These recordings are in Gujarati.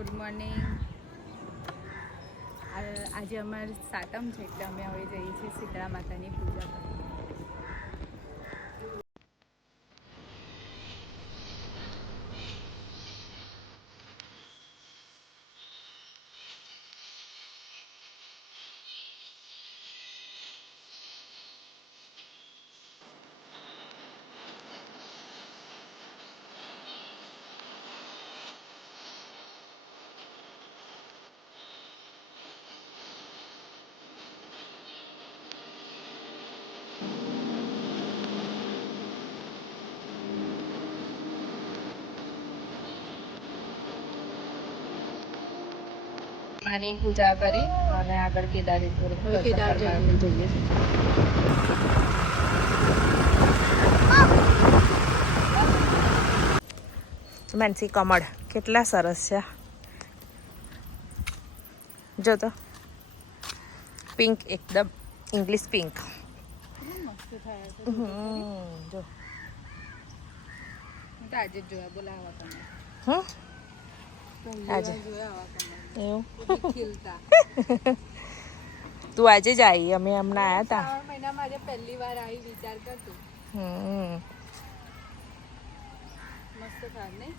Good morning. આજે અમારે સાતમ છે એટલે અમે હવે જઈએ છીએ શીતળા માતાની પૂજા કરવા. માની પૂજા કરી અને આગળ કેદારેશ્વર જોઈએ. માનસી કમળ કેટલા સરસ છે જો તો, પિંક એકદમ ઇંગ્લિશ પિંક. જો આજે જોયા બોલાવા તમે આજે જોયા એવું ખીલતા. તું આજે જ આવી, અમે હમણાં આવ્યા હતા. શ્રાવણ મહિનામાં આજે પહેલી વાર આવી, વિચાર કરતું મસ્ત થાય નહીં.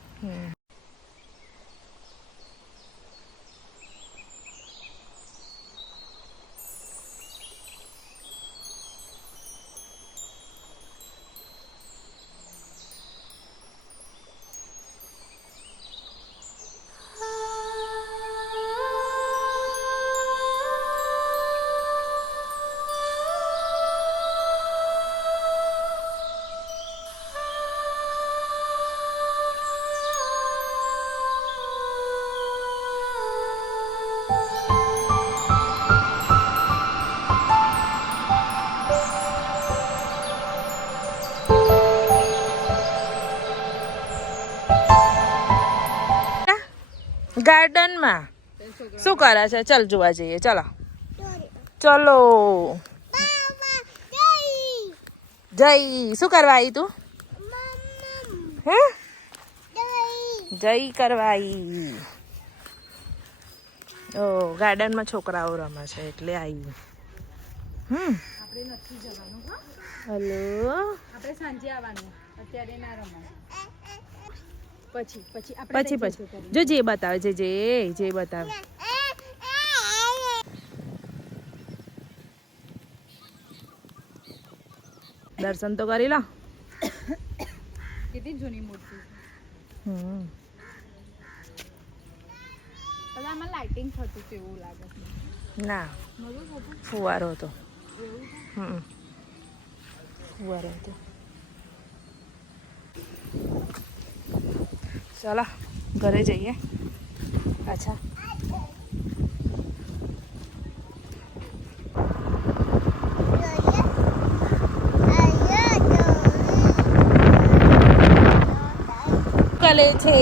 ગાર્ડનમાં શું કરે છે? ચલ જોવા જઈએ. ચલો ચલો જય. શું કરવા આવી તું? હે જય કરવા આવી? ઓ ગાર્ડનમાં છોકરાઓ રમે છે એટલે આવી. આપણે નથી જવાનું. હા, હલો, આપણે સાંજે આવવાનું, અત્યારે ના રમાય. પછી પછી જો જે બતાવે જે બતાવે. દર્શન તો કરી લો. કેટલી જૂની મૂર્તિ છે. પેલા આમાં લાઇટિંગ થતું હતું એવું લાગે છે. ના, નવું થતું ફુવારો હતો. એવું છે. ફુવારો હતો. ચાલો ઘરે જઈએ પાછા. કરે છે